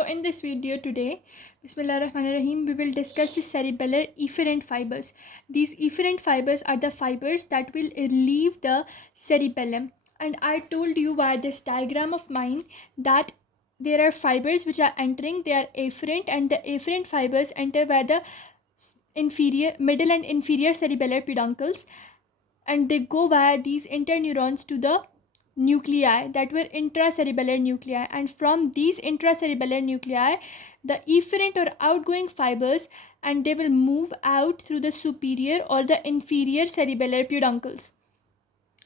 So in this video today, Bismillahirrahmanirrahim, we will discuss the cerebellar efferent fibers. These efferent fibers are the fibers that will leave the cerebellum. And I told you by this diagram of mine that there are fibers which are entering, they are afferent, and the afferent fibers enter by the middle and inferior cerebellar peduncles, and they go via these interneurons to the nuclei that were intracerebellar nuclei, and from these intracerebellar nuclei the efferent or outgoing fibers, and they will move out through the superior or the inferior cerebellar peduncles.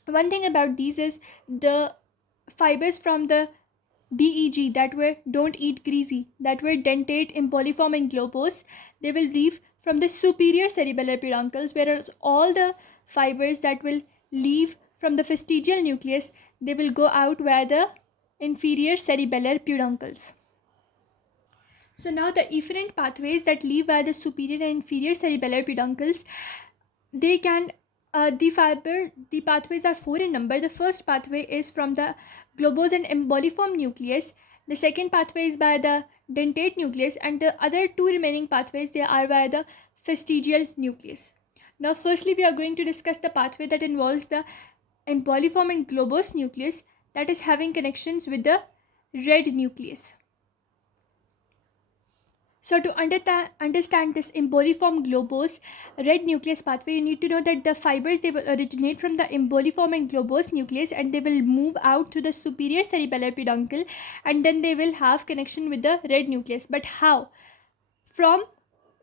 One thing about these is the fibers from the DEG, that were don't eat greasy, that were dentate, emboliform and globose, they will leave from the superior cerebellar peduncles, whereas all the fibers that will leave from the fastigial nucleus, they will go out via the inferior cerebellar peduncles. So now the efferent pathways that leave via the superior and inferior cerebellar peduncles, they can the pathways are four in number. The first pathway is from the globose and emboliform nucleus. The second pathway is by the dentate nucleus, and the other two remaining pathways, they are via the fastigial nucleus. Now firstly we are going to discuss the pathway that involves the emboliform and globose nucleus, that is having connections with the red nucleus. So to understand this emboliform globose red nucleus pathway, you need to know that the fibers, they will originate from the emboliform and globose nucleus, and they will move out to the superior cerebellar peduncle, and then they will have connection with the red nucleus. But how? From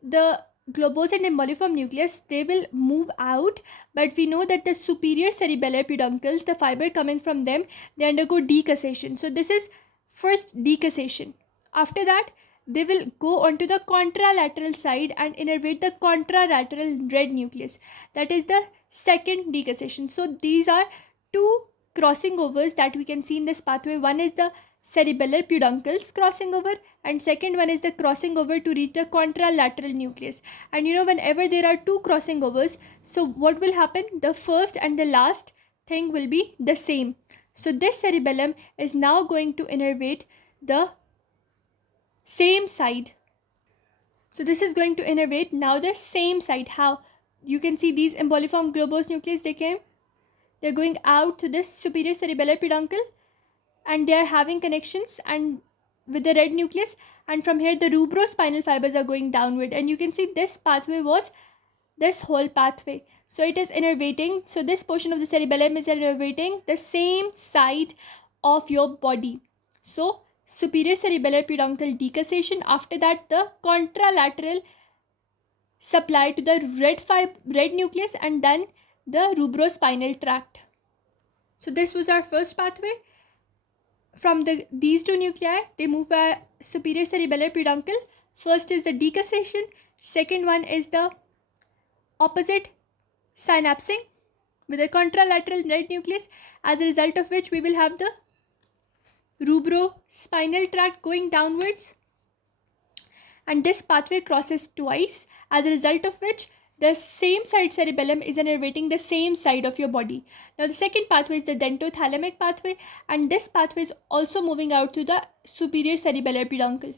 the globose and emboliform nucleus, they will move out, but we know that the superior cerebellar peduncles, the fiber coming from them, they undergo decussation. So this is first decussation. After that, they will go onto the contralateral side and innervate the contralateral red nucleus. That is the second decussation. So these are two crossing overs that we can see in this pathway. One is the cerebellar peduncles crossing over, and second one is the crossing over to reach the contralateral nucleus. And you know, whenever there are two crossing overs, so what will happen? The first and the last thing will be the same. So this cerebellum is now going to innervate the same side. So this is going to innervate now the same side. How? You can see these emboliform globose nucleus, they're going out to this superior cerebellar peduncle, and they are having connections and with the red nucleus, and from here the rubrospinal fibers are going downward, and you can see this pathway was this whole pathway. So it is innervating, so this portion of the cerebellum is innervating the same side of your body. So superior cerebellar peduncle decussation, after that the contralateral supply to the red nucleus, and then the rubrospinal tract. So this was our first pathway. From these two nuclei, they move via superior cerebellar peduncle. First is the decussation, second one is the opposite synapsing with a contralateral red nucleus, as a result of which we will have the rubrospinal tract going downwards, and this pathway crosses twice, as a result of which the same side cerebellum is innervating the same side of your body. Now the second pathway is the dendrothalamic pathway, and this pathway is also moving out to the superior cerebellar peduncle.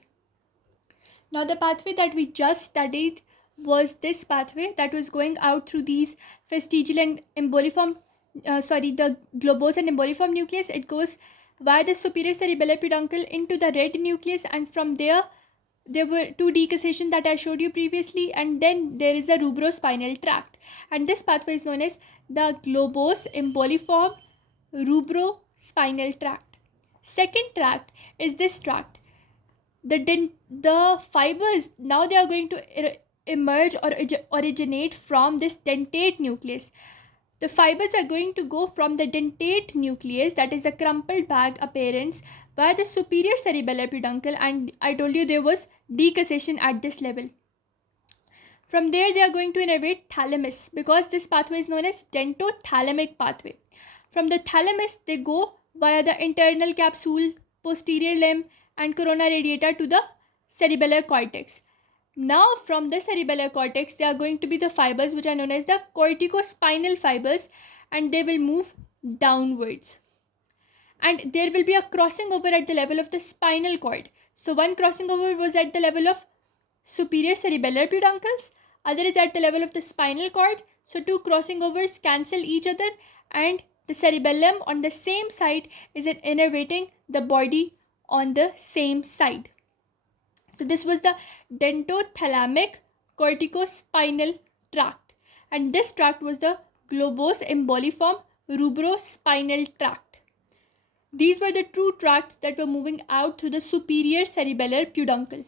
Now the pathway that we just studied was this pathway that was going out through these fastigial and emboliform, the globose and emboliform nucleus. It goes via the superior cerebellar peduncle into the red nucleus, and from there were two decussations that I showed you previously, and then there is a rubrospinal tract, and this pathway is known as the globose emboliform rubrospinal tract. Second tract is this tract. The fibers now, they are going to emerge or originate from this dentate nucleus. The fibers are going to go from the dentate nucleus, that is a crumpled bag appearance, via the superior cerebellar peduncle, and I told you there was decussation at this level. From there they are going to innervate thalamus, because this pathway is known as dendrothalamic pathway. From the thalamus they go via the internal capsule, posterior limb and corona radiata to the cerebellar cortex. Now from the cerebellar cortex, they are going to be the fibers which are known as the corticospinal fibers, and they will move downwards. And there will be a crossing over at the level of the spinal cord. So one crossing over was at the level of superior cerebellar peduncles, other is at the level of the spinal cord. So two crossing overs cancel each other, and the cerebellum on the same side is innervating the body on the same side. So this was the dentothalamic corticospinal tract, and this tract was the globose emboliform rubrospinal tract. These were the two tracts that were moving out through the superior cerebellar peduncle.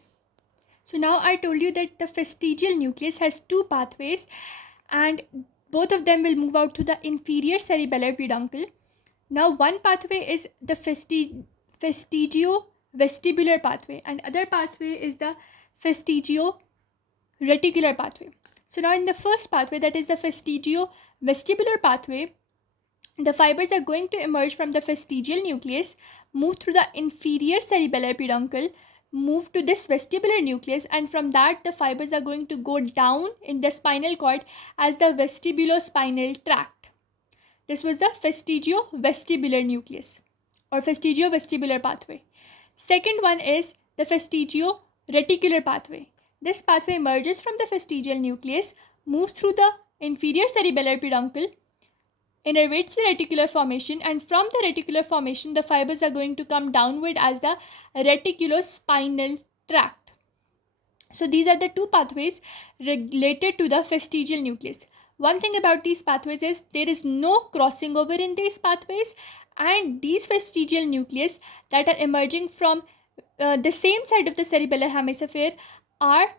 So now I told you that the vestigial nucleus has two pathways, and both of them will move out to the inferior cerebellar peduncle. Now one pathway is the vestigio-vestibular pathway, and other pathway is the vestigio-reticular pathway. So now in the first pathway, that is the vestigio-vestibular pathway, the fibers are going to emerge from the vestigial nucleus, move through the inferior cerebellar peduncle, move to this vestibular nucleus, and from that the fibers are going to go down in the spinal cord as the vestibulospinal tract. This was the vestigio-vestibular nucleus or vestigio-vestibular pathway. Second one is the vestigio-reticular pathway. This pathway emerges from the vestigial nucleus, moves through the inferior cerebellar peduncle, innervates the reticular formation, and from the reticular formation the fibers are going to come downward as the reticulospinal tract. So these are the two pathways related to the vestigial nucleus. One thing about these pathways is there is no crossing over in these pathways, and these vestigial nucleus that are emerging from the same side of the cerebellar hemisphere are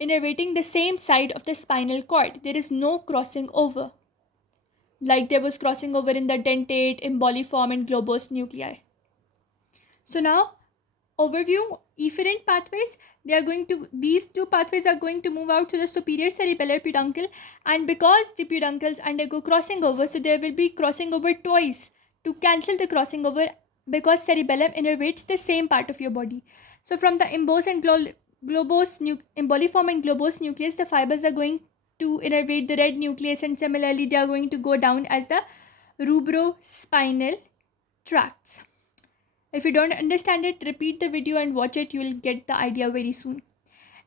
innervating the same side of the spinal cord. There is no crossing over, like there was crossing over in the dentate, emboliform, and globose nuclei. So now, overview, efferent pathways, these two pathways are going to move out to the superior cerebellar peduncle, and because the peduncles undergo crossing over, so there will be crossing over twice to cancel the crossing over, because cerebellum innervates the same part of your body. So from the emboliform and globose nucleus, the fibers are going to innervate the red nucleus, and similarly they are going to go down as the rubrospinal tracts. If you don't understand it, repeat the video and watch it. You will get the idea very soon.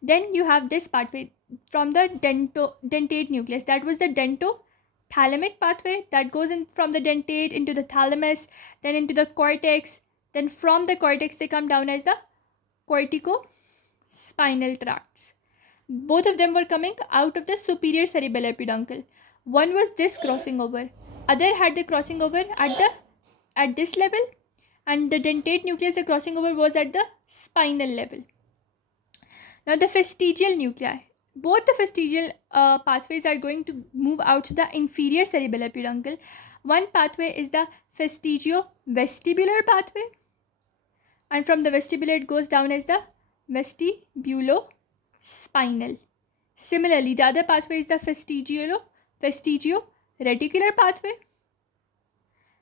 Then you have this pathway from the dentate nucleus. That was the dentothalamic pathway that goes in from the dentate into the thalamus, then into the cortex. Then from the cortex they come down as the corticospinal tracts. Both of them were coming out of the superior cerebellar peduncle. One was this crossing over, other had the crossing over at this level, and the dentate nucleus, the crossing over was at the spinal level. Now the vestigial nuclei, both the vestigial pathways are going to move out to the inferior cerebellar peduncle. One pathway is the vestigio-vestibular pathway, and from the vestibular it goes down as the vestibulospinal. Similarly, the other pathway is the vestigio-reticular pathway,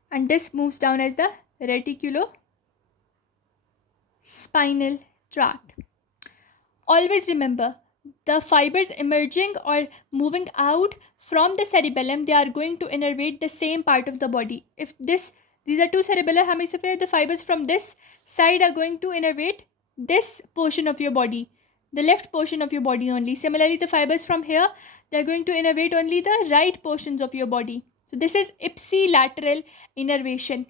and this moves down as the reticulospinal tract. Always remember, the fibers emerging or moving out from the cerebellum, they are going to innervate the same part of the body. If these are two cerebellar hemispheres, the fibers from this side are going to innervate this portion of your body, the left portion of your body only. Similarly, the fibers from here, they are going to innervate only the right portions of your body. So this is ipsilateral innervation.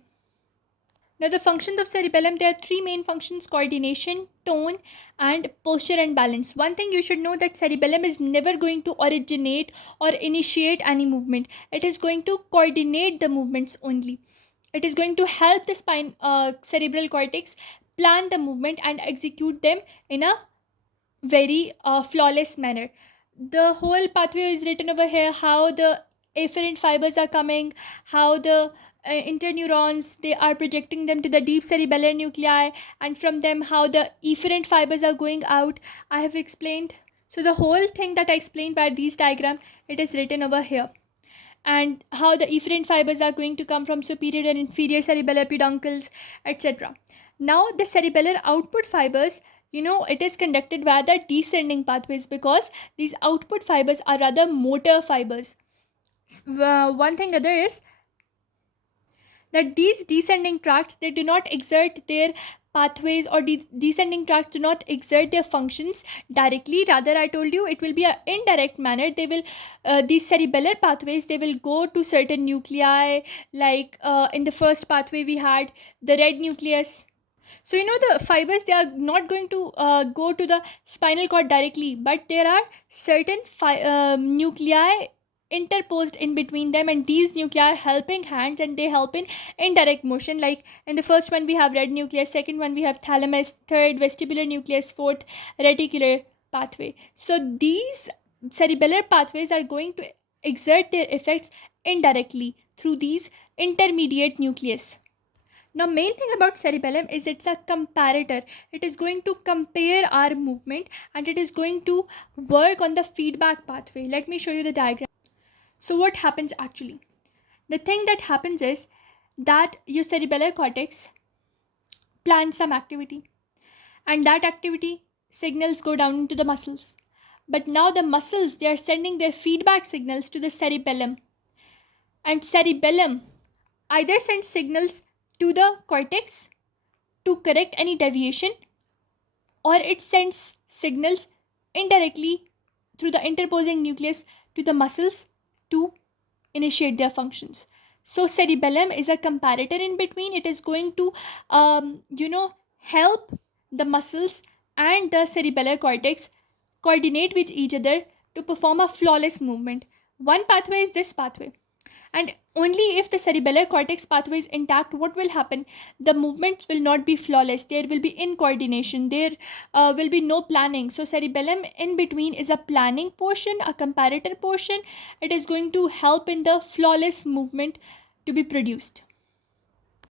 Now the functions of cerebellum, there are three main functions: coordination, tone, and posture and balance. One thing you should know, that cerebellum is never going to originate or initiate any movement. It is going to coordinate the movements only. It is going to help the cerebral cortex plan the movement and execute them in a very flawless manner. The whole pathway is written over here, how the afferent fibers are coming, how the interneurons, they are projecting them to the deep cerebellar nuclei, and from them how the efferent fibers are going out. I have explained. So the whole thing that I explained by these diagram, it is written over here. And how the efferent fibers are going to come from superior and inferior cerebellar peduncles, etc. Now the cerebellar output fibers, it is conducted via the descending pathways, because these output fibers are rather motor fibers. One thing other is that these descending tracts, they do not exert their pathways or descending tracts do not exert their functions directly. Rather, I told you it will be an indirect manner. They will, these cerebellar pathways, they will go to certain nuclei. Like in the first pathway we had the red nucleus. So the fibers, they are not going to go to the spinal cord directly, but there are certain nuclei interposed in between them, and these nuclei are helping hands, and they help in indirect motion. Like in the first one we have red nucleus, second one we have thalamus, third vestibular nucleus, fourth reticular pathway. So these cerebellar pathways are going to exert their effects indirectly through these intermediate nucleus. Now, main thing about cerebellum is it's a comparator. It is going to compare our movement, and it is going to work on the feedback pathway. Let me show you the diagram. So what happens actually? The thing that happens is that your cerebellar cortex plans some activity, and that activity signals go down into the muscles. But now the muscles, they are sending their feedback signals to the cerebellum, and cerebellum either sends signals to the cortex to correct any deviation, or it sends signals indirectly through the interposing nucleus to the muscles to initiate their functions. So cerebellum is a comparator in between. It is going to help the muscles and the cerebellar cortex coordinate with each other to perform a flawless movement. One pathway is this pathway, and only if the cerebellar cortex pathway is intact, what will happen? The movements will not be flawless. There will be incoordination. There will be no planning. So cerebellum in between is a planning portion, a comparator portion. It is going to help in the flawless movement to be produced.